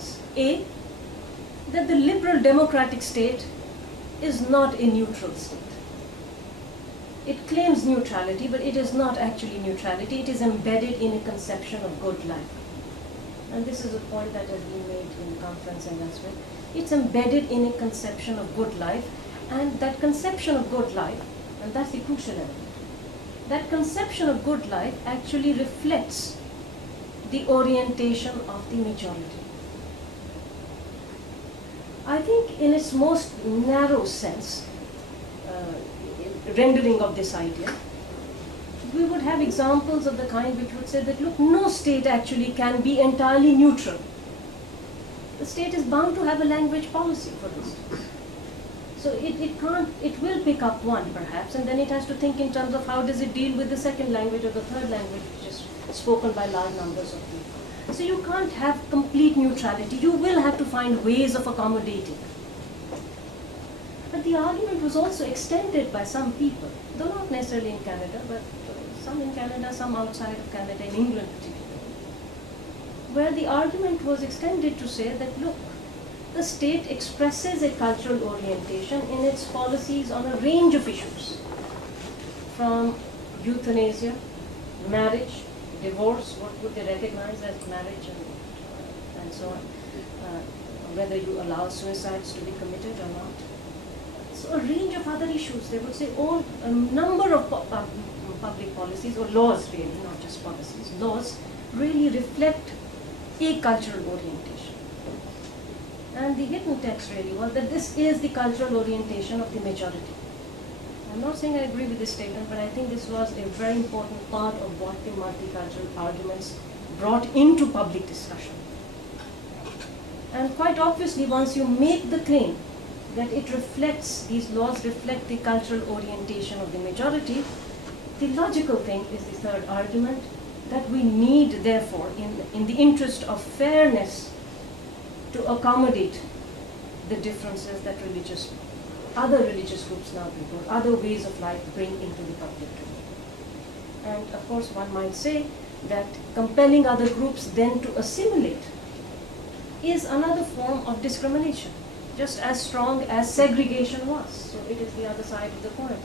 points. A, that the liberal democratic state is not a neutral state. It claims neutrality, but it is not actually neutrality. It is embedded in a conception of good life. And this is a point that has been made in the conference and elsewhere. It's embedded in a conception of good life, and that conception of good life, and that's the crucial element, that conception of good life actually reflects the orientation of the majority. I think in its most narrow sense, rendering of this idea, we would have examples of the kind which would say that, look, no state actually can be entirely neutral. The state is bound to have a language policy, for instance. So it will pick up one perhaps, and then it has to think in terms of how does it deal with the second language or the third language which is spoken by large numbers of people. So you can't have complete neutrality. You will have to find ways of accommodating. But the argument was also extended by some people, though not necessarily in Canada, but some in Canada, some outside of Canada, in England particularly, where the argument was extended to say that, look, the state expresses a cultural orientation in its policies on a range of issues, from euthanasia, marriage, divorce, what would they recognize as marriage, and so on, whether you allow suicides to be committed or not. So a range of other issues. They would say a number of public policies, or laws really, not just policies, laws really reflect a cultural orientation. And the hidden text really was that this is the cultural orientation of the majority. I'm not saying I agree with this statement, but I think this was a very important part of what the multicultural arguments brought into public discussion. And quite obviously, once you make the claim that it reflects, these laws reflect the cultural orientation of the majority, the logical thing is the third argument, that we need, therefore, in the interest of fairness, to accommodate the differences that other religious groups now bring, or other ways of life bring into the public domain. And of course, one might say that compelling other groups then to assimilate is another form of discrimination, just as strong as segregation was. So it is the other side of the coin.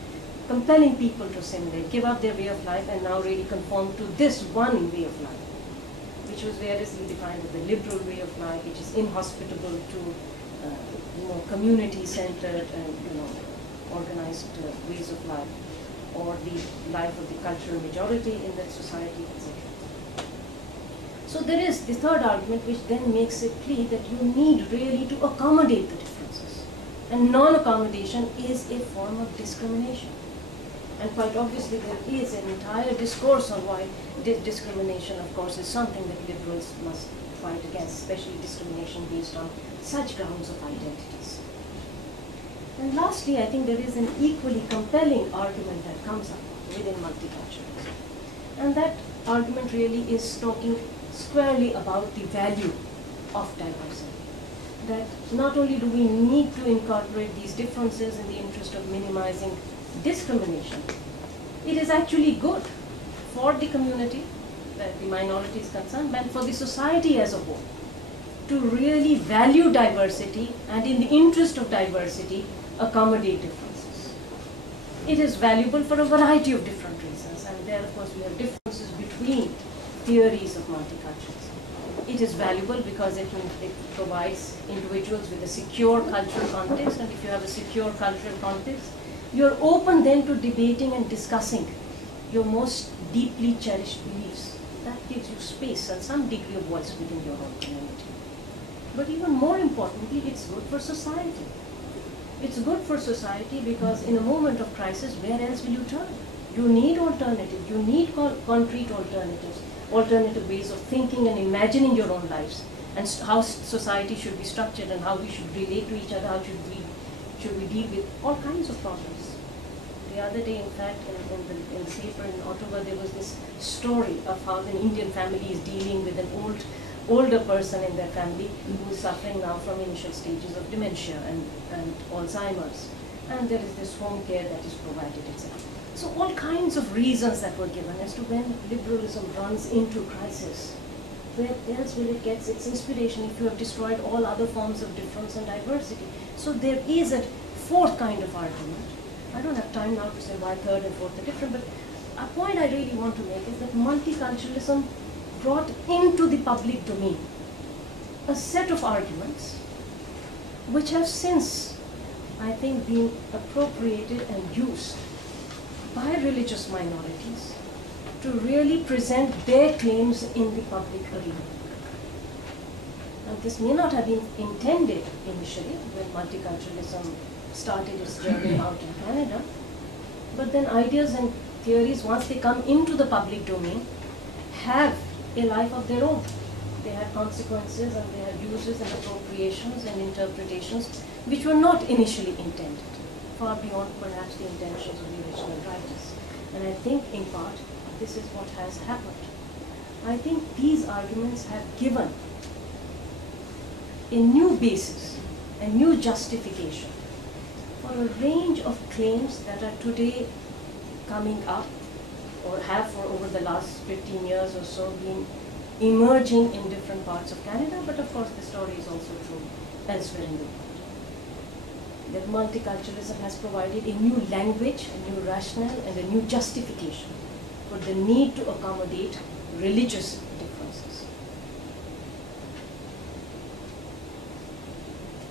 Compelling people to assimilate, give up their way of life, and now really conform to this one way of life, which was variously defined as the liberal way of life, which is inhospitable to community-centered and organized ways of life, or the life of the cultural majority in that society, etc. So there is the third argument, which then makes it clear that you need really to accommodate the differences, and non-accommodation is a form of discrimination. And quite obviously, there is an entire discourse on why discrimination, of course, is something that liberals must fight against, especially discrimination based on such grounds of identities. And lastly, I think there is an equally compelling argument that comes up within multiculturalism. And that argument really is talking squarely about the value of diversity. That not only do we need to incorporate these differences in the interest of minimizing discrimination, it is actually good for the community, that the minority is concerned, but for the society as a whole, to really value diversity and in the interest of diversity, accommodate differences. It is valuable for a variety of different reasons, and there, of course, we have differences between theories of multiculturalism. It is valuable because it provides individuals with a secure cultural context, and if you have a secure cultural context, you're open then to debating and discussing your most deeply cherished beliefs. That gives you space and some degree of voice within your own community. But even more importantly, it's good for society. It's good for society because in a moment of crisis, where else will you turn? You need alternatives. You need concrete alternatives, alternative ways of thinking and imagining your own lives, and how society should be structured and how we should relate to each other, how should we deal with all kinds of problems. The other day, in fact, in the paper in Ottawa, there was this story of how an Indian family is dealing with an older person in their family who is suffering now from initial stages of dementia and Alzheimer's. And there is this home care that is provided, etc. So all kinds of reasons that were given as to when liberalism runs into crisis. where else will it get its inspiration if you have destroyed all other forms of difference and diversity? So there is a fourth kind of argument. I don't have time now to say why third and fourth are different, but a point I really want to make is that multiculturalism brought into the public domain a set of arguments which have since, I think, been appropriated and used by religious minorities to really present their claims in the public arena. And this may not have been intended initially when multiculturalism started its journey out in Canada, but then ideas and theories, once they come into the public domain, have a life of their own. They have consequences and they have uses and appropriations and interpretations which were not initially intended, far beyond perhaps the intentions of the original writers. And I think in part this is what has happened. I think these arguments have given a new basis, a new justification for a range of claims that are today coming up or have for over the last 15 years or so been emerging in different parts of Canada, but of course the story is also true elsewhere in the world. That multiculturalism has provided a new language, a new rationale, and a new justification for the need to accommodate religious differences.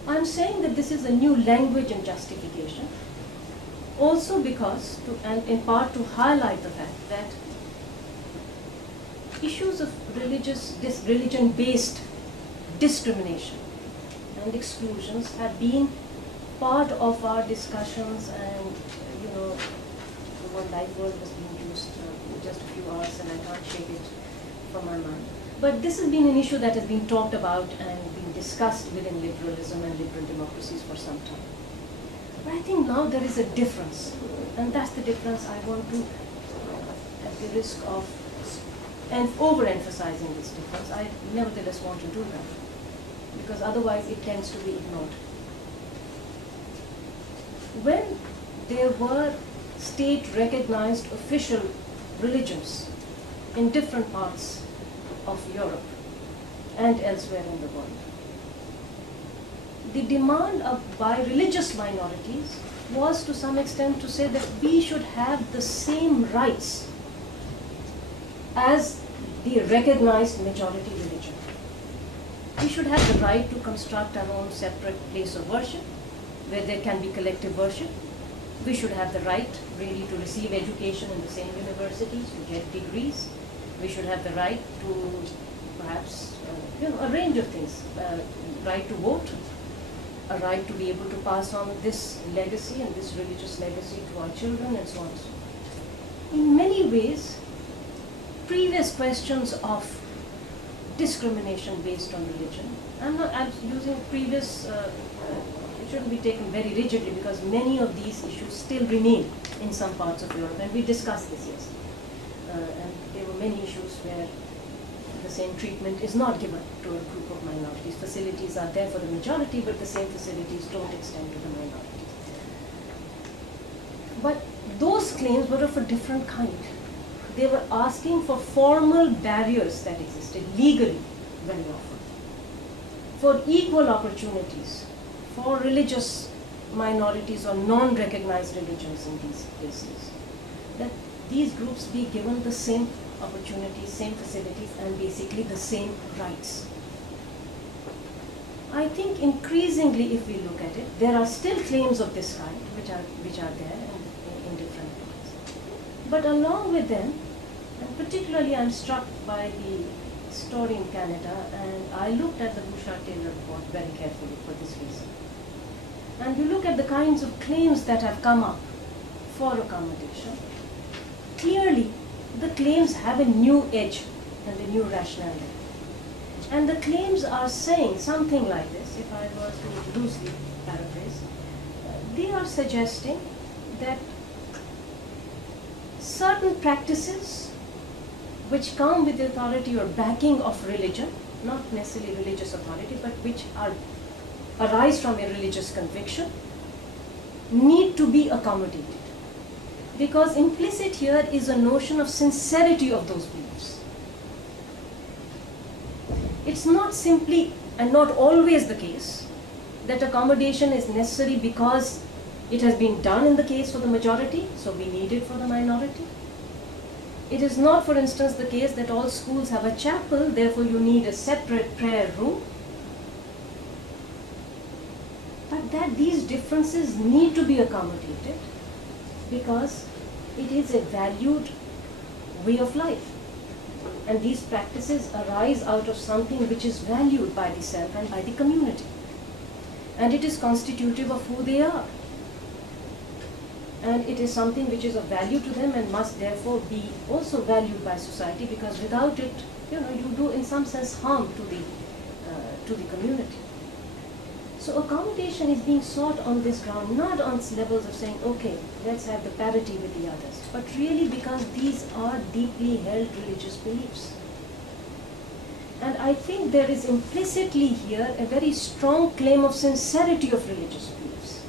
I'm saying that this is a new language and justification also because, and in part to highlight the fact that issues of religion-based discrimination and exclusions have been part of our discussions, and the word life word was being used just a few hours and I can't shake it from my mind. But this has been an issue that has been talked about and been discussed within liberalism and liberal democracies for some time. But I think now there is a difference, and that's the difference I want to, at the risk of overemphasizing this difference, I nevertheless want to do that, because otherwise it tends to be ignored. When there were state-recognized official religions in different parts of Europe and elsewhere in the world, the demand by religious minorities was to some extent to say that we should have the same rights as the recognized majority religion. We should have the right to construct our own separate place of worship where there can be collective worship. We should have the right really to receive education in the same universities, to get degrees. We should have the right to perhaps, a range of things. Right to vote, a right to be able to pass on this legacy and this religious legacy to our children, and so on and so on. In many ways, previous questions of discrimination based on religion, I'm using previous, it shouldn't be taken very rigidly because many of these issues still remain in some parts of Europe, and we discussed this yesterday. And there were many issues where the same treatment is not given to a group of minorities. Facilities are there for the majority, but the same facilities don't extend to the minorities. But those claims were of a different kind. They were asking for formal barriers that existed legally very often, for equal opportunities for religious minorities or non-recognized religions in these places, that these groups be given the same opportunities, same facilities, and basically the same rights. I think increasingly, if we look at it, there are still claims of this kind which are there in different ways. But along with them, and particularly I'm struck by the story in Canada, and I looked at the Bouchard-Taylor report very carefully for this reason. And you look at the kinds of claims that have come up for accommodation, clearly the claims have a new edge and a new rationality. And the claims are saying something like this, if I were to loosely paraphrase, they are suggesting that certain practices which come with the authority or backing of religion, not necessarily religious authority, but which arise from a religious conviction, need to be accommodated. Because implicit here is a notion of sincerity of those beliefs. It's not simply and not always the case that accommodation is necessary because it has been done in the case for the majority, so we need it for the minority. It is not, for instance, the case that all schools have a chapel, therefore you need a separate prayer room. But that these differences need to be accommodated because it is a valued way of life. And these practices arise out of something which is valued by the self and by the community. And it is constitutive of who they are. And it is something which is of value to them and must therefore be also valued by society, because without it, you do in some sense harm to the community. So accommodation is being sought on this ground, not on levels of saying, okay, let's have the parity with the others, but really because these are deeply held religious beliefs. And I think there is implicitly here a very strong claim of sincerity of religious beliefs.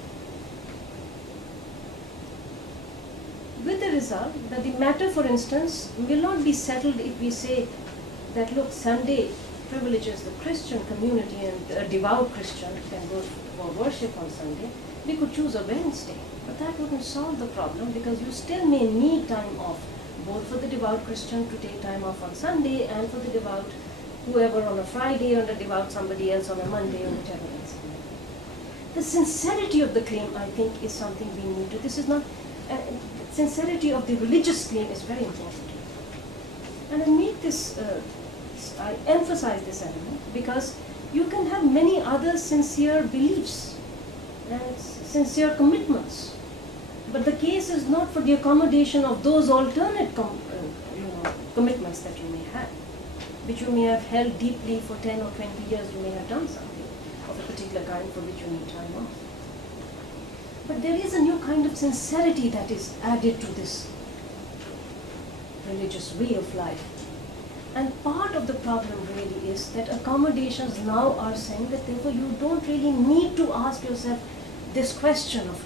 With the result that the matter, for instance, will not be settled if we say that, look, Sunday privileges the Christian community and a devout Christian can go for worship on Sunday. We could choose a Wednesday, but that wouldn't solve the problem, because you still may need time off, both for the devout Christian to take time off on Sunday and for the devout whoever on a Friday, or the devout somebody else on a Monday, or whichever else. The sincerity of the claim, I think, is something we need to. This is not, sincerity of the religious claim is very important. And I make this, I emphasize this element because you can have many other sincere beliefs and sincere commitments. But the case is not for the accommodation of those alternate commitments that you may have, which you may have held deeply for 10 or 20 years. You may have done something of a particular kind for which you need time off. But there is a new kind of sincerity that is added to this religious way of life. And part of the problem really is that accommodations now are saying that therefore you don't really need to ask yourself this question of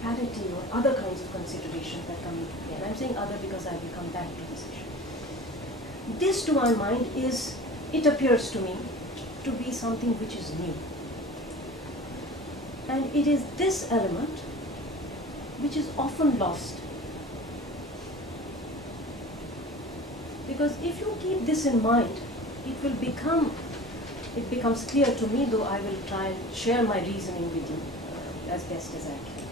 parity or other kinds of considerations that come into play. And I'm saying other because I will come back to this issue. This, to my mind, it appears to me to be something which is new. And it is this element which is often lost. Because if you keep this in mind, it becomes clear to me, though I will try and share my reasoning with you as best as I can,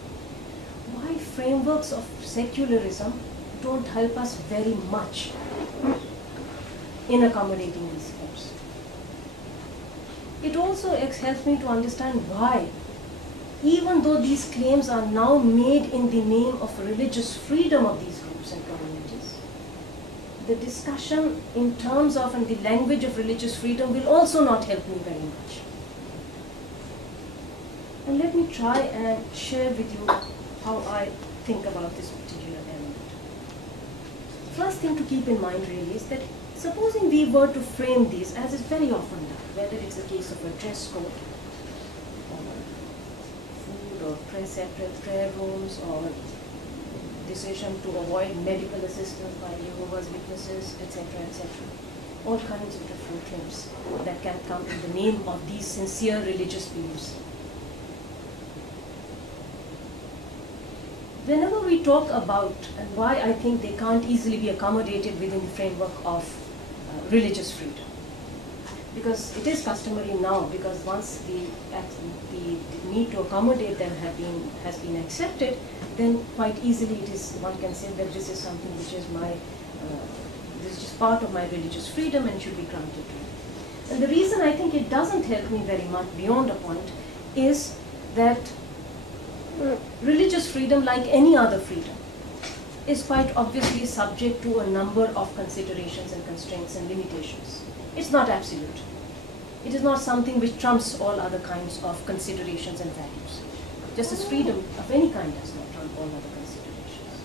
why frameworks of secularism don't help us very much in accommodating these claims. It also helps me to understand why, even though these claims are now made in the name of religious freedom of these groups and communities, the discussion in terms of and the language of religious freedom will also not help me very much. And let me try and share with you how I think about this particular element. First thing to keep in mind really is that supposing we were to frame these, as is very often done, whether it's a case of a dress code, or food, or separate prayer rooms, or decision to avoid medical assistance by Jehovah's Witnesses, etc., etc. All kinds of different claims that can come in the name of these sincere religious beliefs. Whenever we talk about, and why I think they can't easily be accommodated within the framework of religious freedom, because it is customary now, because once the need to accommodate them has been accepted, then quite easily one can say that this is something which is this is just part of my religious freedom and should be granted to me. And the reason I think it doesn't help me very much beyond a point is that religious freedom, like any other freedom, is quite obviously subject to a number of considerations and constraints and limitations. It's not absolute. It is not something which trumps all other kinds of considerations and values. Just as freedom of any kind does not trump all other considerations.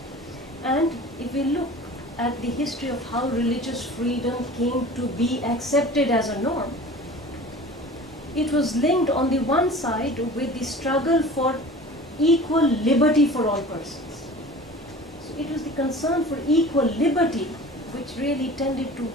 And if we look at the history of how religious freedom came to be accepted as a norm, it was linked on the one side with the struggle for equal liberty for all persons. So it was the concern for equal liberty which really tended to